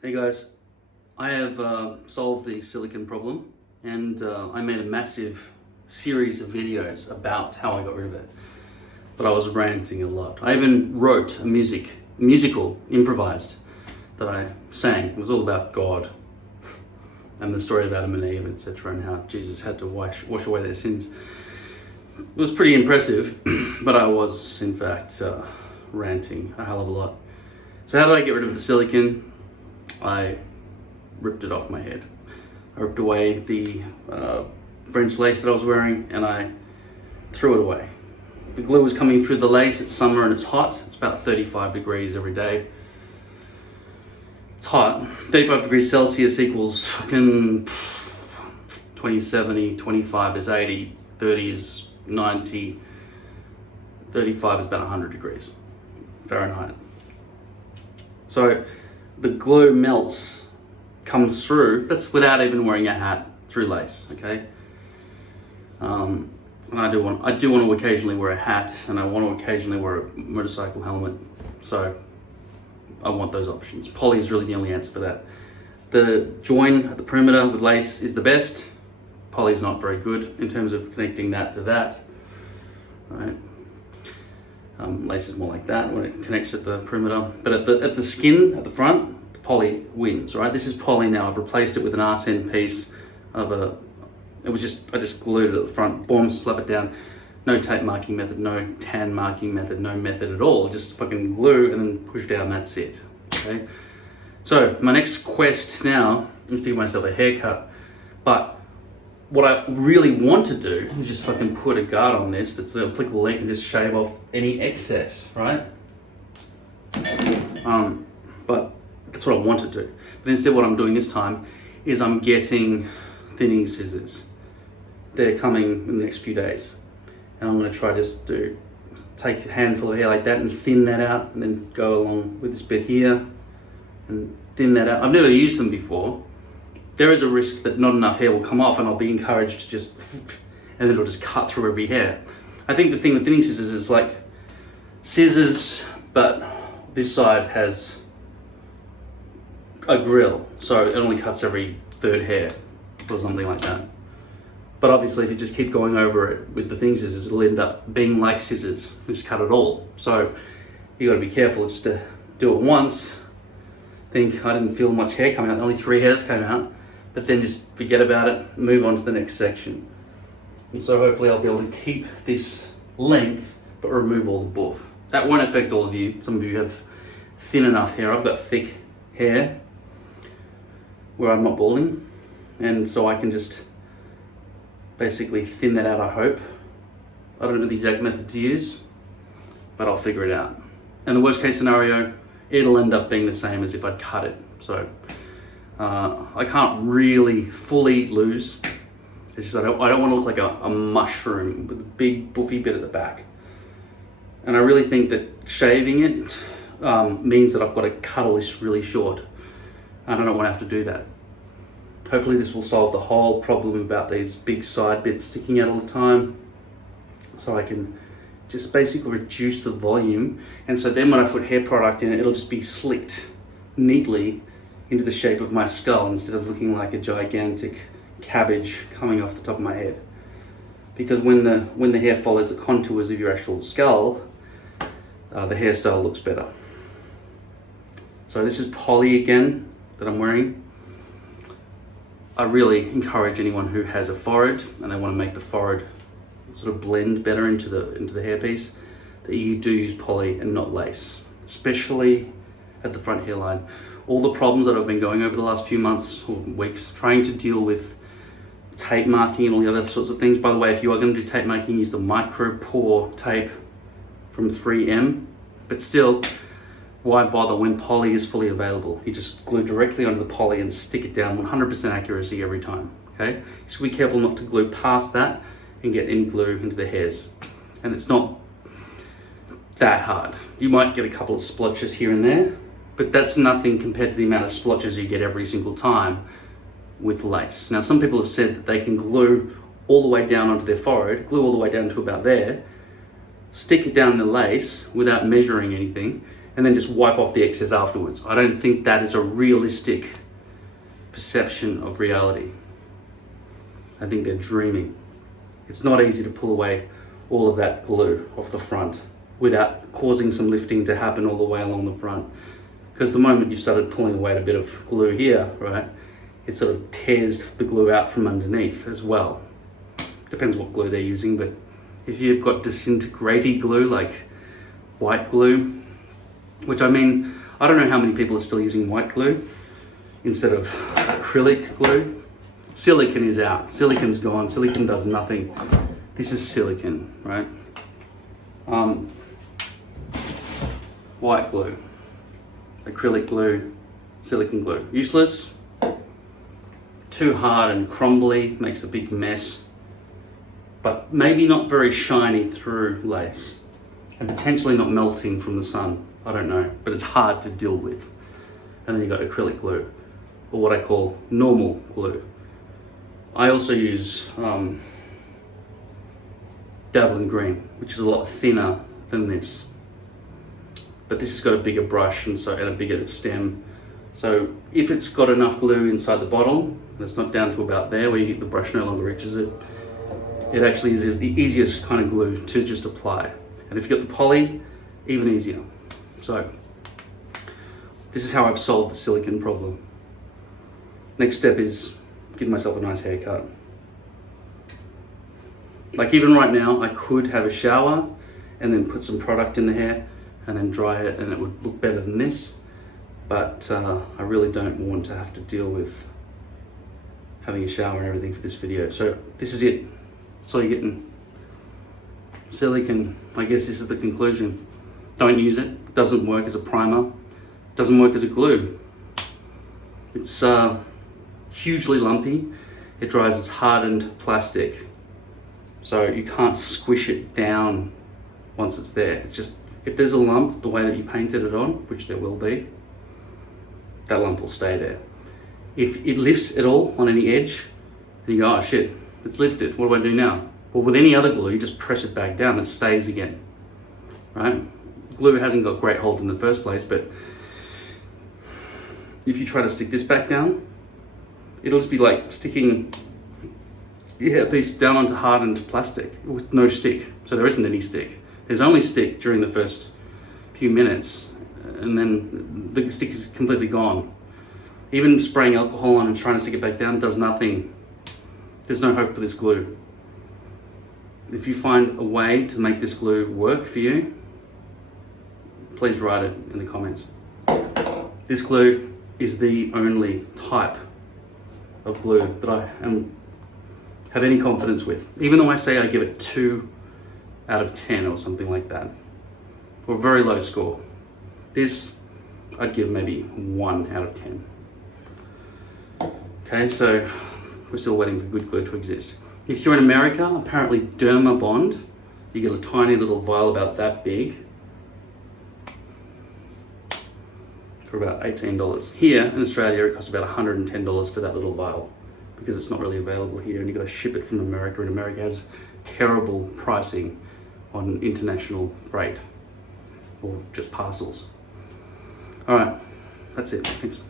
Hey guys, I have solved the silicon problem, and I made a massive series of videos about how I got rid of it. But I was ranting a lot. I even wrote a musical, improvised, that I sang. It was all about God and the story of Adam and Eve, etc., and how Jesus had to wash away their sins. It was pretty impressive, but I was, in fact, ranting a hell of a lot. So how did I get rid of the silicon? I ripped it off my head. I ripped away the French lace that I was wearing and I threw it away. The glue was coming through the lace. It's summer and it's hot. It's about 35 degrees every day. It's hot. 35 degrees Celsius equals fucking 20, 70, 25 is 80, 30 is 90, 35 is about 100 degrees Fahrenheit. So the glue melts, comes through, that's without even wearing a hat, through lace, okay? And I do want to occasionally wear a hat, and I want to occasionally wear a motorcycle helmet, so I want those options. Poly is really the only answer for that. The join at the perimeter with lace is the best. Poly is not very good in terms of connecting that to that, right? Lace is more like that when it connects at the perimeter, but at the skin at the front, the poly wins, right? This is poly now. I've replaced it with an arse end piece of I just glued it at the front, boom, slap it down. No tape marking method, no tan marking method, no method at all. Just fucking glue and then push down, that's it, okay? So my next quest now is to give myself a haircut, but what I really want to do is just fucking put a guard on this that's the applicable length and just shave off any excess, right? But that's what I want to do. But instead what I'm doing this time is I'm getting thinning scissors. They're coming in the next few days. And I'm gonna try just to take a handful of hair like that and thin that out and then go along with this bit here and thin that out. I've never used them before. There is a risk that not enough hair will come off and I'll be encouraged to just, and it'll just cut through every hair. I think the thing with thinning scissors is like scissors, but this side has a grill, so it only cuts every third hair or something like that. But obviously if you just keep going over it with the thinning scissors, it'll end up being like scissors, you just cut it all. So you gotta be careful just to do it once. Think I didn't feel much hair coming out, only 3 hairs came out. But then just forget about it, move on to the next section. And so hopefully I'll be able to keep this length, but remove all the buff. That won't affect all of you. Some of you have thin enough hair. I've got thick hair where I'm not balding. And so I can just basically thin that out, I hope. I don't know the exact method to use, but I'll figure it out. And the worst case scenario, it'll end up being the same as if I'd cut it. So I can't really fully lose. It's just I don't want to look like a mushroom with a big buffy bit at the back. And I really think that shaving it means that I've got to cut all this really short. And I don't want to have to do that. Hopefully this will solve the whole problem about these big side bits sticking out all the time. So I can just basically reduce the volume. And so then when I put hair product in it, it'll just be slicked neatly into the shape of my skull instead of looking like a gigantic cabbage coming off the top of my head. Because when the hair follows the contours of your actual skull, the hairstyle looks better. So this is poly again that I'm wearing. I really encourage anyone who has a forehead and they want to make the forehead sort of blend better into the hairpiece, that you do use poly and not lace, especially at the front hairline. All the problems that I've been going over the last few months or weeks trying to deal with tape marking and all the other sorts of things. By the way, if you are going to do tape marking, use the micro pore tape from 3M. But still, why bother when poly is fully available? You just glue directly onto the poly and stick it down, 100% accuracy every time, okay? Just be careful not to glue past that and get any glue into the hairs. And it's not that hard. You might get a couple of splotches here and there, but that's nothing compared to the amount of splotches you get every single time with lace. Now, some people have said that they can glue all the way down onto their forehead, glue all the way down to about there, stick it down the lace without measuring anything, and then just wipe off the excess afterwards. I don't think that is a realistic perception of reality. I think they're dreaming. It's not easy to pull away all of that glue off the front without causing some lifting to happen all the way along the front. Because the moment you've started pulling away a bit of glue here, right, it sort of tears the glue out from underneath as well. Depends what glue they're using, but if you've got disintegrating glue like white glue, which I mean, I don't know how many people are still using white glue instead of acrylic glue. Silicon is out, silicon's gone, silicon does nothing. This is silicon, right? White glue, acrylic glue, silicon glue. Useless, too hard and crumbly, makes a big mess, but maybe not very shiny through lace, and potentially not melting from the sun. I don't know, but it's hard to deal with. And then you've got acrylic glue, or what I call normal glue. I also use Davlin Green, which is a lot thinner than this. But this has got a bigger brush and a bigger stem. So if it's got enough glue inside the bottle, and it's not down to about there where the brush no longer reaches it, it actually is the easiest kind of glue to just apply. And if you've got the poly, even easier. So this is how I've solved the silicone problem. Next step is give myself a nice haircut. Like even right now, I could have a shower and then put some product in the hair and then dry it, and it would look better than this. But I really don't want to have to deal with having a shower and everything for this video. So this is it. That's all you're getting. Silicone, I guess this is the conclusion. Don't use it. It doesn't work as a primer. It doesn't work as a glue. It's hugely lumpy. It dries as hardened plastic. So you can't squish it down once it's there. It's just, if there's a lump, the way that you painted it on, which there will be, that lump will stay there. If it lifts at all on any edge, and you go, oh shit, it's lifted, what do I do now? Well, with any other glue, you just press it back down, it stays again, right? Glue hasn't got great hold in the first place, but if you try to stick this back down, it'll just be like sticking a piece down onto hardened plastic with no stick. So there isn't any stick. There's only stick during the first few minutes, and then the stick is completely gone. Even spraying alcohol on and trying to stick it back down does nothing. There's no hope for this glue. If you find a way to make this glue work for you, please write it in the comments. This glue is the only type of glue that I have any confidence with. Even though I say I give it 2 out of 10 or something like that, or a very low score. This, I'd give maybe 1 out of 10. Okay, so we're still waiting for good glue to exist. If you're in America, apparently Dermabond, you get a tiny little vial about that big for about $18. Here in Australia, it costs about $110 for that little vial because it's not really available here, and you've got to ship it from America, and America has terrible pricing on international freight or just parcels. All right, that's it. Thanks.